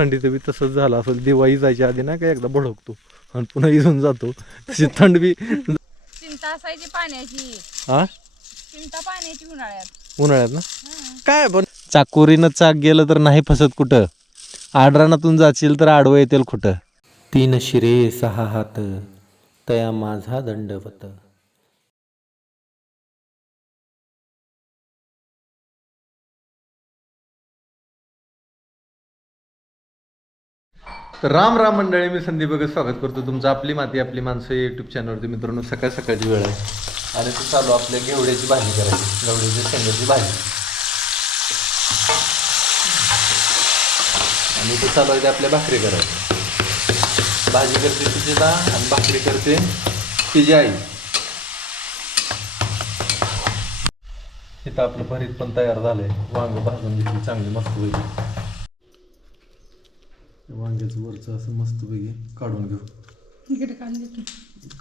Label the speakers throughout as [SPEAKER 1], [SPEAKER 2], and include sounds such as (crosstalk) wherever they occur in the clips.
[SPEAKER 1] थंडीचं बी तसंच झालं असेल. दिवाळी जायच्या आधी ना काय एकदा भडकतो आणि पुन्हा इथून जातो. तशी थंड बी
[SPEAKER 2] चिंता असायची पाण्याची.
[SPEAKER 1] हा
[SPEAKER 2] चिंता पाण्याची उन्हाळ्यात.
[SPEAKER 1] उन्हाळ्यात ना? काय पण चाकोरीनं चाक गेलं तर नाही फसत कुठं? आडरानातून जाशील तर आडवं येतील कुठं? तीन शिरे सहा हात तया माझा दंडवत. तर राम राम मंडळी मी संदीप बघत स्वागत करतो तुमचं आपली माती आपली माणसं युट्यूब चॅनलवरती मित्रांनो सकाळ सकाळची वेळ आहे. आणि ते चालू आपल्या घेवड्याची भाजी करायची. घेवड्याची शेंगाची भाजी. आणि ते चालू आहे ते आपल्या भाकरी करायची. भाजी करते तिची दा आणि भाकरी करते तिची आई. इथं आपलं भरीत पण तयार झालंय. वांग भाजून घेतली चांगली मस्त होईल वांग्याचं वरचं असं मस्तपैकी काढून घेऊ.
[SPEAKER 2] इकडे काढले की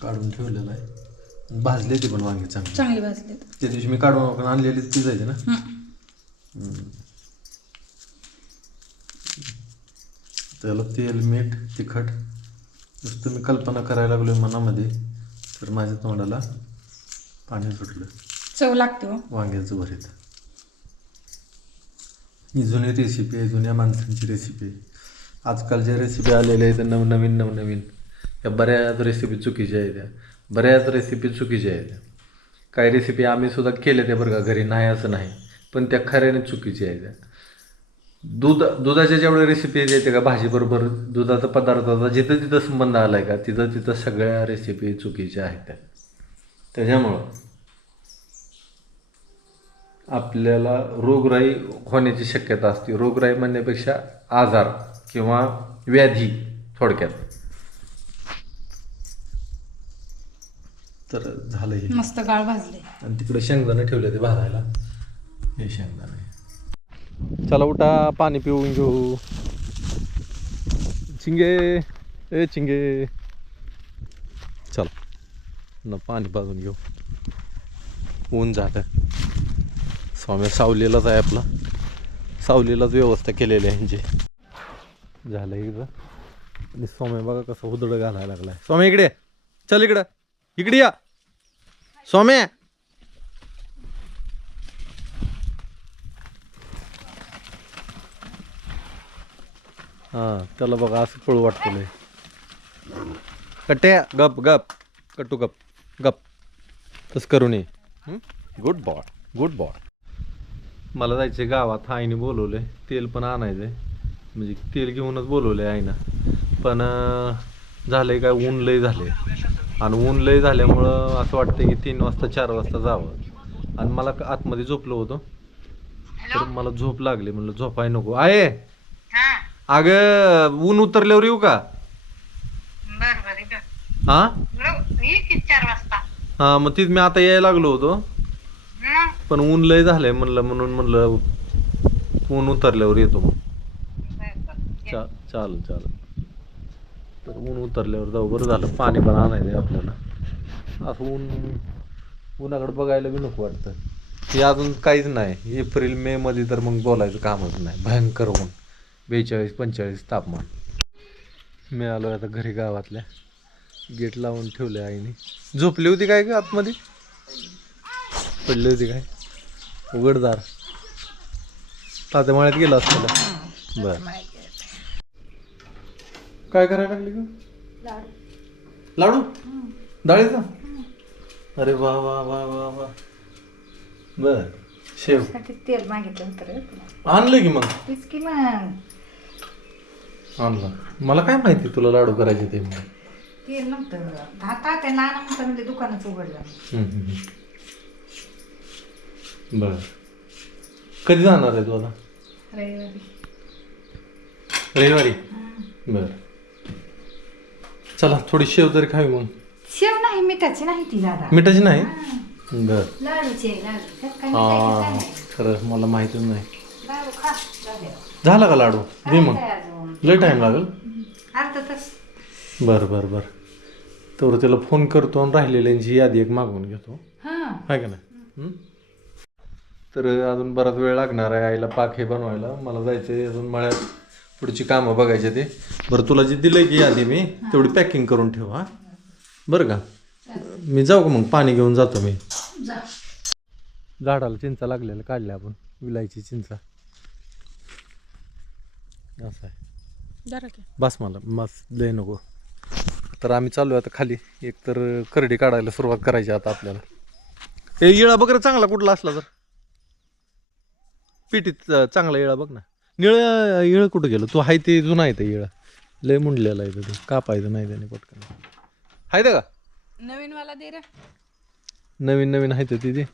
[SPEAKER 1] काढून ठेवलेलं आहे. भाजले ते पण वांगे चांगले.
[SPEAKER 2] चांगले भाजले
[SPEAKER 1] त्या दिवशी मी काढून आणलेली ती जायची ना? त्याला तेल मीठ तिखट नुसतं मी कल्पना करायला लागलो मनामध्ये. तर माझ्या तोंडाला पाणी सुटलं.
[SPEAKER 2] चव लागते हो.
[SPEAKER 1] वांग्याचं भरीत. ही जुनी रेसिपी आहे जुन्या माणसांची रेसिपी आहे. आजकाल ज्या रेसिपी आलेल्या आहेत नवनवीन नवनवीन या बऱ्याच रेसिपी चुकीच्या आहेत त्या. बऱ्याच रेसिपी चुकीच्या आहेत काही रेसिपी आम्ही सुद्धा केल्या त्या बरं का घरी नाही असं नाही पण त्या खऱ्याने चुकीच्या आहेत त्या. दूध दुधाच्या जेवढ्या रेसिपी येते का भाजीबरोबर दुधाचा पदार्थाचा जिथं तिथं संबंध आला आहे का तिथं तिथं सगळ्या रेसिपी चुकीच्या आहेत त्या. त्याच्यामुळं आपल्याला रोगराई होण्याची शक्यता असते. रोगराई म्हणण्यापेक्षा आजार किंवा व्याधी थोडक्यात. तर झालं हे.
[SPEAKER 2] मस्त गाळ भाजले.
[SPEAKER 1] आणि तिकडे शेंगदाणे ठेवले ते भाजायला. हे शेंगदाणे. चला उठा पाणी पिऊन घेऊ. चिंगे ए चिंगे. चला न पाणी पाजून घेऊ. ऊन झालं. स्वामी सावलीलाच आहे आपला. सावलीलाच व्यवस्था केलेली आहे यांची. झालं एकदा आणि स्वामी बघा कसं उदड घालायला लागलाय. स्वामी इकडे. चल इकडं. इकडे या. स्वामी हां त्याला बघा असं पळू वाटतं कट्टे गप गप. कट्टू गप. गप. तसं करू नये गुड बॉय गुड बॉय मला जायचे गावात. आईने बोलवले तेल पण आणायचंय. म्हणजे तेल घेऊनच बोलवले आईनं. पण अं, झालंय काय ऊन लय झाले आणि ऊन लय झाल्यामुळं असं वाटतं की तीन वाजता चार वाजता जावं. आणि मला आतमध्ये झोपलो होतो. तर मला झोप लागली. म्हणलं झोपाय नको. आहे अगं ऊन उतरल्यावर येऊ का. हा हा मग तीच मी आता यायला लागलो होतो. पण ऊन लय झालंय म्हणलं म्हणून म्हणलं ऊन उतरल्यावर येतो मग. चा चालेल चालेल. तर ऊन उतरल्यावर जाऊ. बरं झालं पाणी पण आणायचं आपल्याला. असं ऊन उन्हाकडे बघायला बी नको वाटतं. हे अजून काहीच नाही. एप्रिल मे मध्ये तर मग बोलायचं कामच नाही. भयंकर ऊन. बेचाळीस पंचेचाळीस तापमान. मी आलो आता घरी गावातल्या. गेट लावून ठेवले आईने. झोपली होती काय का आतमध्ये? पडली होती काय? उघडदार तात्या मळ्यात गेला असतं बरं. काय करायला लागली ग? लाडू. डाळीचा? अरे वा वा वा वा वा. बर शेव.
[SPEAKER 2] तेल मागितलं होतं
[SPEAKER 1] आणलं की मग?
[SPEAKER 2] तीच की मग.
[SPEAKER 1] आणलं. मला काय माहिती तुला लाडू करायचे ते? मग
[SPEAKER 2] तेल नव्हतं. आता ते नाना म्हणतं म्हणजे दुकानच उघडलं.
[SPEAKER 1] बर. कधी जाणार आहे तू आता?
[SPEAKER 2] रविवारी.
[SPEAKER 1] रविवारी? बर. चला थोडी शेव तरी खावी मग
[SPEAKER 2] शेव नाही मिठाची नाही ती दादा.
[SPEAKER 1] मिठाची नाही? बर.
[SPEAKER 2] लाडूचे लाडू. त्यात काय मिठाची काय नाही.
[SPEAKER 1] खरं मला माहितीच नाही.
[SPEAKER 2] लाडू खा झाले
[SPEAKER 1] झाला का लाडू? दे मग.
[SPEAKER 2] काय अजून.
[SPEAKER 1] लय टाइम लागेल. बर बर बर. तर त्याला फोन करतो आणि राहिलेल्यांची यादी एक मागवून घेतो.
[SPEAKER 2] हा.
[SPEAKER 1] आहे का नाही? हं? तर अजून बराच वेळ लागणार आहे आईला पाक हे बनवायला. मला जायचं आहे अजून मळ्यात. पुढची कामं बघायचे ते. बरं तुला जे दिलंय की आधी मी तेवढी पॅकिंग करून ठेव हा. बरं का? मी जाऊ का मग? पाणी घेऊन जातो मी.
[SPEAKER 2] जा.
[SPEAKER 1] झाडाला चिंचा लागलेल्या काढल्या आपण. विलायची चिंचा. असं आहे. बस मला मस लय नको. तर आम्ही चालू आहे आता खाली. एक तर करडी काढायला सुरुवात करायची आता आपल्याला. हे इळा बघ रे चांगला कुठला असला तर. पिटीत चांगला इळा बघ ना. निळ इळ कुठं गेलं? तू हाय ते जुना आहे ते इळा. लय मुंडलेला आहे ते कापायचं नाही त्याने पटकन. हाय का?
[SPEAKER 2] नवीन वाला दे रे.
[SPEAKER 1] नवीन नवीन आहे ते ते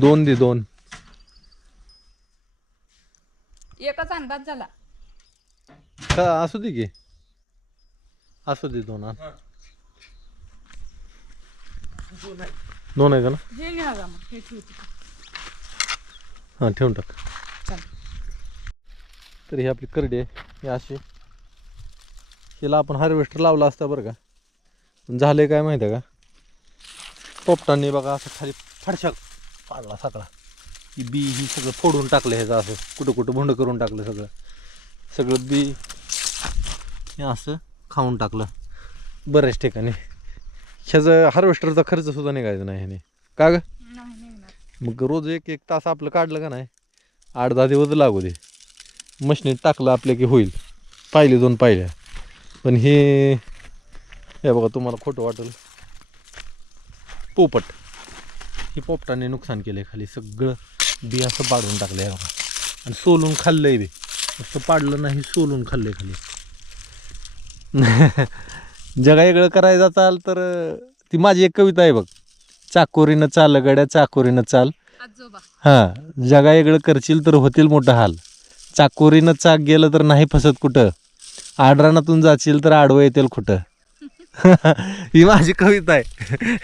[SPEAKER 1] दोन दे दोन.
[SPEAKER 2] एकच अनबाद झाला.
[SPEAKER 1] का असू दे की. असू दे दोन आण. दोन आहे का ना?
[SPEAKER 2] हे घ्या जा मग. हे ठेवते
[SPEAKER 1] हां ठेवून टाक. तर ही आपली करडी आहे ही अशी हिला आपण हार्वेस्टर लावला असता बरं का. पण झाले काय माहिती आहे का? पोपटांनी बघा असं खाली फडशा पाडला सगळा. ही बी ही सगळं फोडून टाकलं ह्याचं असं. कुठं कुठं भुंड करून टाकलं सगळं. सगळं बी हे असं खाऊन टाकलं. बऱ्याच ठिकाणी. ह्याचं हार्वेस्टरचा खर्च सुद्धा निघायचा नाही ह्याने. का ग? मग रोज एक एक तास आपलं काढलं का नाही? आठ दहा दिवस लागू दे. मशनीत टाकलं आपल्या की होईल. पाहिले दोन पाहिल्या. पण हे हे बघा तुम्हाला खोटं वाटेल. पोपट. हे पोपटाने नुकसान केलं खाली. सगळं बी असं पाडून टाकलं हे बघा. आणि सोलून खाल्लंय बी. नुसतं पाडलं नाही सोलून खाल्लंय खाली. (laughs) जगा वेगळं करायचं चाल तर ती माझी एक कविता आहे बघ. चाकोरीनं चाल गड्या चाकोरीनं चाल. हां जगा वेगळं करशील तर होतील मोठं हाल. चाकोरीनं चाक गेलं तर नाही फसत कुठं? आडरानातून जाशील तर आडवं येतील कुठं? (laughs) ही माझी कविता आहे.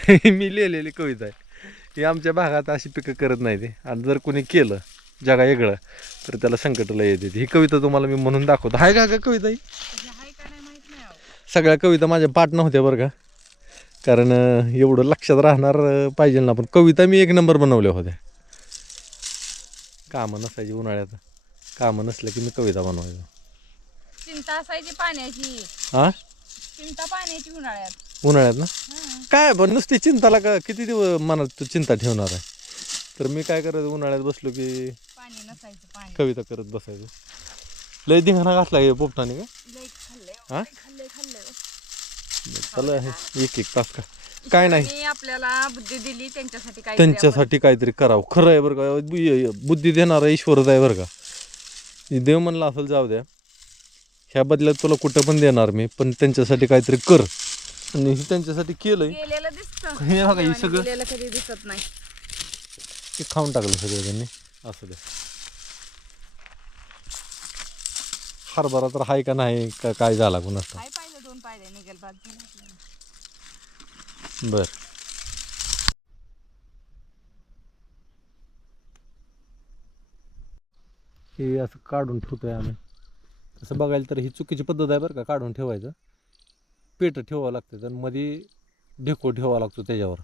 [SPEAKER 1] ही (laughs) मी लिहिलेली कविता आहे. ही आमच्या भागात अशी पिकं करत नाही ते. आणि जर कोणी केलं जगा वेगळं तर त्याला संकटला येते ही कविता तुम्हाला मी म्हणून दाखवतो. आहे का का कविता ही? सगळ्या कविता माझ्या पाठ नव्हत्या बरं का? कारण एवढं लक्षात राहणार पाहिजे ना. पण कविता मी एक नंबर बनवल्या होत्या. कामं नसायची उन्हाळ्यात. कामं नसलं की मी कविता बनवायचो.
[SPEAKER 2] चिंता असायची पाण्याची.
[SPEAKER 1] हा
[SPEAKER 2] चिंता पाण्याची उन्हाळ्यात.
[SPEAKER 1] उन्हाळ्यात ना?
[SPEAKER 2] हं.
[SPEAKER 1] काय पण नुसती चिंताला का किती दिवस मनात तू चिंता ठेवणार आहे? तर मी काय करायचं उन्हाळ्यात बसलो की
[SPEAKER 2] पाणी नसायचं पाणी.
[SPEAKER 1] कविता करत बसायचो. लय धिंगाणा घातला हे पोपटाने का?
[SPEAKER 2] लय खाल्लंय
[SPEAKER 1] हा?
[SPEAKER 2] लय खाल्लंय खाल्लंय
[SPEAKER 1] चला हे एक एक तास का? काय नाही.
[SPEAKER 2] आपल्याला बुद्धी दिली त्यांच्यासाठी काय
[SPEAKER 1] त्यांच्यासाठी काहीतरी करावं. खरं आहे बरं का बुद्धी देणारा ईश्वरच आहे बरं का. हे देव म्हणला असेल जाऊ द्या. ह्या बदल्यात तुला कुठं पण देणार मी पण त्यांच्यासाठी काहीतरी कर. आणि हे त्यांच्यासाठी केलंय.
[SPEAKER 2] गेलेलं दिसतं.
[SPEAKER 1] हे बघा हे सगळं
[SPEAKER 2] कधी दिसत नाही.
[SPEAKER 1] ते खाऊन टाकलं सगळं त्यांनी. असं द्या हरभरा तर हाय का नाही का काय झाला कुणाचा
[SPEAKER 2] काय पाहिलं दोन पाहिजे निघेल बाद झालं आपल्याला.
[SPEAKER 1] बर. हे असं काढून ठेवतोय आम्ही. तसं बघायला तर ही चुकीची पद्धत आहे बरं का काढून ठेवायचं. पेट ठेवावं लागतं आणि मध्ये ढेको ठेवावा लागतो त्याच्यावर.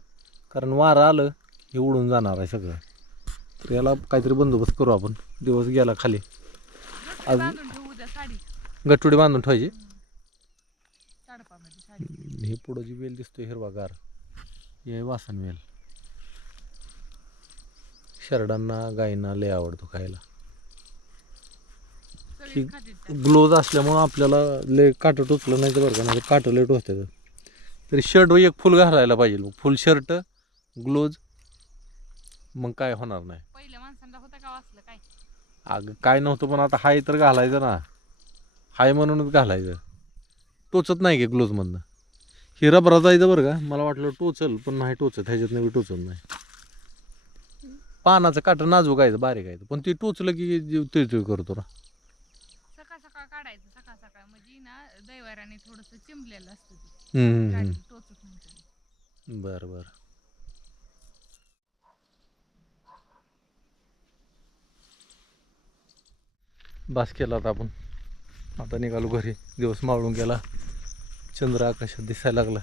[SPEAKER 1] कारण वारं आलं हे उडून जाणार आहे सगळं. तर याला काहीतरी बंदोबस्त करू आपण. दिवस गेला खाली. आज गटुडी बांधून ठेवायची. हे पुढं जी वेल दिसतोय हिरवागार ही आहे वासन वेल. शरडांना गायींना लय आवडतो खायला.
[SPEAKER 2] खाते
[SPEAKER 1] ग्लोज असल्यामुळं आपल्याला लय काटं टोचलं नाही तर बरं का नाही काटं लय टोचतात तरी. शर्ट एक फुल घालायला पाहिजे. फुल शर्ट ग्लोज मग काय होणार नाही.
[SPEAKER 2] पहिल्या माणसांना होता का काय?
[SPEAKER 1] अगं काय नव्हतं पण आता हाय तर घालायचं ना. हाय म्हणूनच घालायचं. टोचत नाही की ग्लोजमधनं ही रबरा जायचं बरं का मला वाटलं टोचल पण नाही टोचत ह्याच्यातनं बी टोचत नाही. पानाचं काटं नाजूक आहे बारीक आहे पण ते टोचलं की तिळतिळ करतो ना
[SPEAKER 2] सकाळ सकाळ काढायचं सकाळ सकाळ म्हणजे ना थोडस चिंबलेलं असतं ते.
[SPEAKER 1] हम्म, हम्म, हम्म.
[SPEAKER 2] काढलं, टोचत नाही कधी.
[SPEAKER 1] बरं बरं. बास केला आता आपण. आता निघालो घरी. दिवस मावळून गेला. चंद्र आकाशात दिसायला लागला.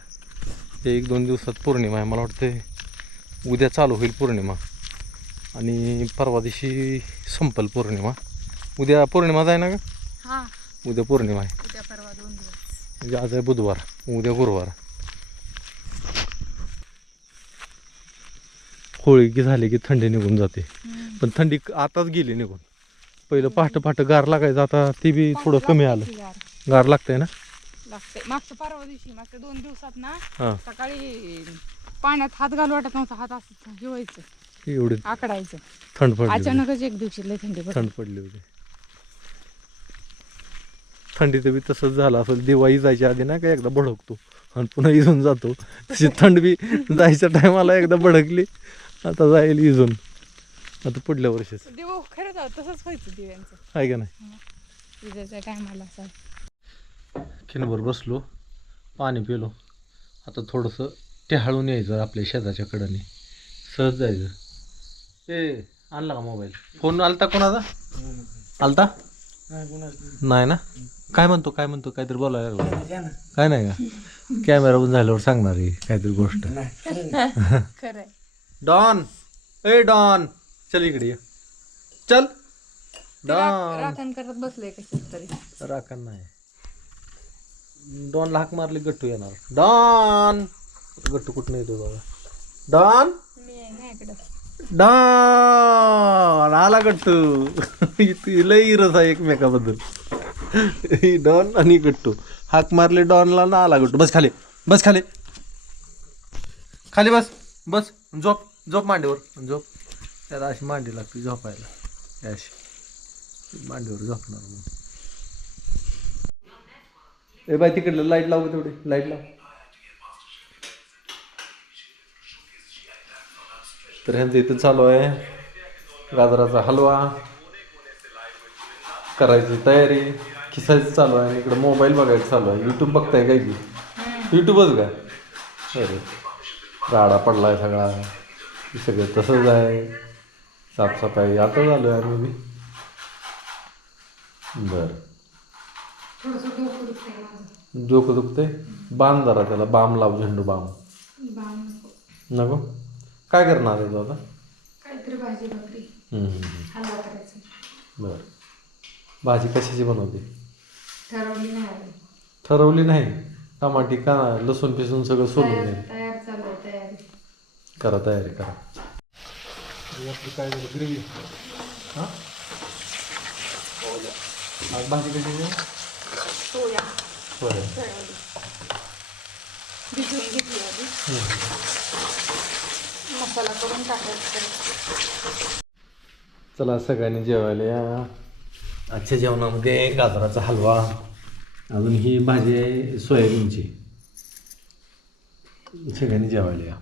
[SPEAKER 1] ते एक दोन दिवसात पौर्णिमा आहे मला वाटते उद्या चालू होईल पौर्णिमा. आणि परवा दिवशी संपल पौर्णिमा. उद्या पौर्णिमा आहे ना का
[SPEAKER 2] हा.
[SPEAKER 1] उद्या पौर्णिमा आहे
[SPEAKER 2] उद्या परवा दोन दिवस
[SPEAKER 1] म्हणजे आज आहे बुधवार उद्या गुरुवार. होळी की झाली की थंडी निघून जाते. पण थंडी आताच गेली निघून. पहिलं पहाटे पहाटे गार लागायचं आता ते बी थोडं कमी आलं. गार. लागतंय ना?
[SPEAKER 2] लागते. मागच्या परवा दिवशी मागच्या दोन दिवसात ना सकाळी पाण्यात हात घालू वाटत नव्हता हात असं जेवायचं
[SPEAKER 1] एवढी
[SPEAKER 2] आकडायचं.
[SPEAKER 1] थंड पडली.
[SPEAKER 2] अचानकच एक दिवशी लय थंडी
[SPEAKER 1] थंड पडली होती. थंडीत बी तसंच झालं असेल. दिवाळी जायच्या आधी ना का एकदा भडकतो आणि पुन्हा इजून जातो. तशी थंड बी जायच्या टायमाला एकदा भडकली आता जाईल इजून. आता पुढल्या वर्षीच.
[SPEAKER 2] तसंच व्हायचं दिव्यांचं.
[SPEAKER 1] आहे का नाही?
[SPEAKER 2] विजेच्या टायमाला असं
[SPEAKER 1] खिनभर बसलो पाणी पिलो. आता थोडंसं टेहाळून यायचं आपल्या शेताच्या कडेने. सहज जायचं. ए आणला का मोबाईल? फोन आलता कोणाचा? आलता? नाही ना? काय म्हणतो काय म्हणतो काहीतरी बोलायला लागला. काय नाही का? कॅमेरा बंद झाल्यावर सांगणार आहे काहीतरी गोष्ट.
[SPEAKER 2] खरंय.
[SPEAKER 1] डॉन ए डॉन. चल इकडे ये. चल. डॉन.
[SPEAKER 2] राखण करत बसले कशात तरी
[SPEAKER 1] राखण नाही. डॉनला हाक मारली गट्टू येणार. डॉन. गट्टू कुठं येतो बाबा डॉन.
[SPEAKER 2] मी आहे ना इकडं.
[SPEAKER 1] डॉन. आला गट्टू. इथे लय इरस आहे एकमेकाबद्दल. ही डॉन आणि गट्टू. हाक मारले डॉनला ना आला गट्टू. बस खाली बस खाली. खाली बस बस. झोप झोप मांडीवर. झोप. त्याला अशी मांडी लागते झोपायला. अशी. मांडीवर झोपणार मग ए बाय तिकडलं लाइट लावू तेवढी? लाइट लाव. तर ह्यांचं इथं चालू आहे. गाजराचा हलवा. करायची तयारी. खिसायचं चालू आहे आणि इकडं मोबाईल बघायचं चालू आहे. यूट्यूब बघताय काय की? यूट्यूबच काय अरे गाडा पडलाय सगळा. हे सगळं तसंच आहे. साफसफाई आता झालो आहे आम्ही. बी बरं
[SPEAKER 2] डोकं दुखतंय
[SPEAKER 1] बाम जरा त्याला. बाम लाव झेंडू बाम.
[SPEAKER 2] नको.
[SPEAKER 1] काय करणार आहे तू आता? बरं. भाजी कशाची बनवते?
[SPEAKER 2] ठरवली नाही. अजून.
[SPEAKER 1] ठरवली नाही. टमाटी का लसूण पिसून सगळं सोलून
[SPEAKER 2] तयार चालू आहे तयारी.
[SPEAKER 1] करा तयारी करा. काय झालं? ग्रेव्ही. हां? आज भाजी कशाची आहे?
[SPEAKER 2] सोया.
[SPEAKER 1] बरं.
[SPEAKER 2] ठरवली भिजवून घेतली आधी. मसाला करून टाकायचा.
[SPEAKER 1] चला सगळ्यांनी जेवायला या. आजच्या जेवणामध्ये गाजराचा हलवा अजून ही भाजी आहे सोयाबीनची. सगळ्यांनी जेवायला या.